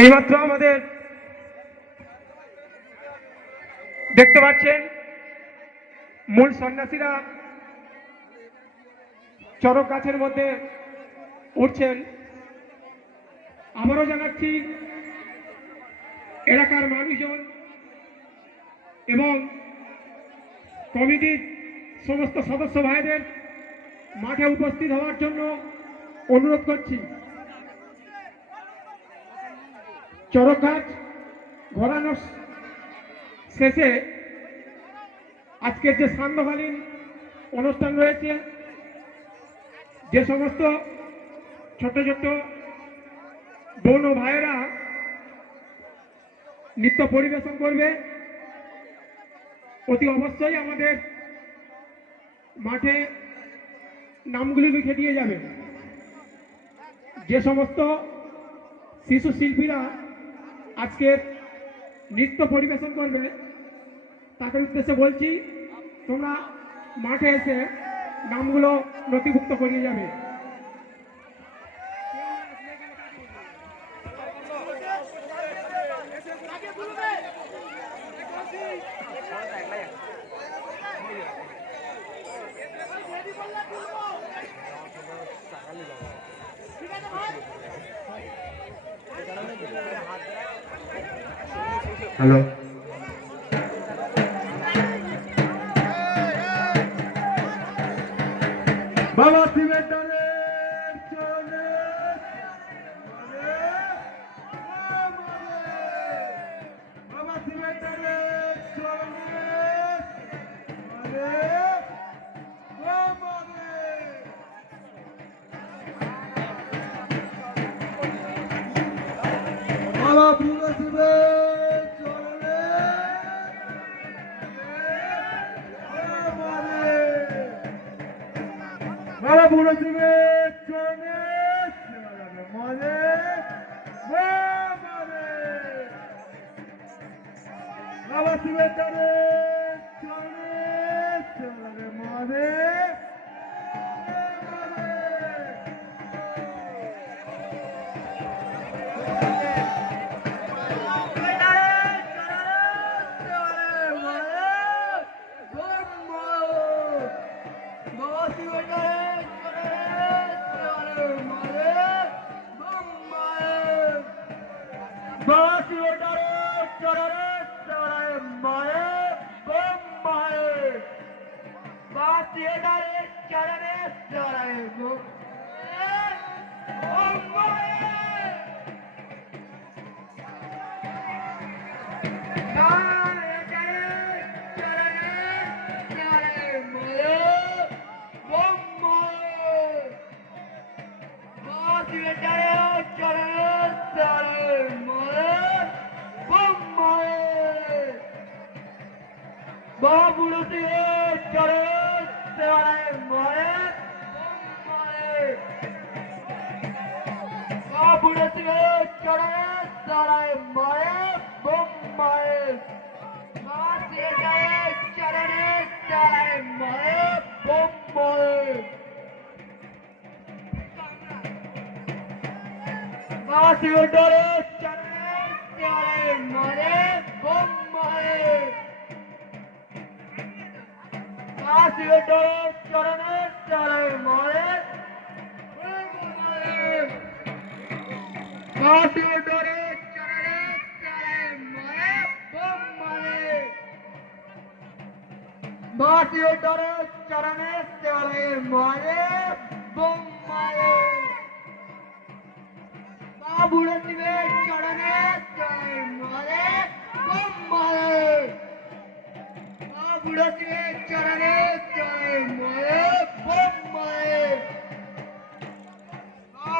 এইমাত্র আমাদের দেখতে পাচ্ছেন মূল সন্ন্যাসীরা চরক গাছের মধ্যে উঠছেন। আবারও জানাচ্ছি এলাকার মানুষজন এবং কমিটির সমস্ত সদস্য ভাইদের মাঠে উপস্থিত হওয়ার জন্য অনুরোধ করছি। চরক গাছ ঘোরানোর শেষে আজকের যে সান্ধ্যকালীন অনুষ্ঠান রয়েছে, যে সমস্ত ছোট ছোট বোন ও ভাইয়েরা নৃত্য পরিবেশন করবে, অতি অবশ্যই আমাদের মাঠে নামগুলি লিখে দিয়ে যাবে। যে সমস্ত শিশু শিল্পীরা আজকের নৃত্য পরিবেশন করবে তাদের উদ্দেশ্যে বলছি, তোমরা মাঠে এসে নামগুলো নথিভুক্ত করিয়ে যাবে। হ্যালো, বাবা সিমেন্টারের চরণে বাবা সিমেন্টারের চরণে বাবা পুরো শিবের চরণে বাবা পুরো শিবের চরণে মনে বাবা শিবের চরণে মনে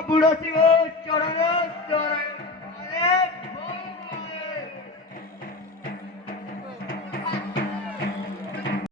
বুড়ো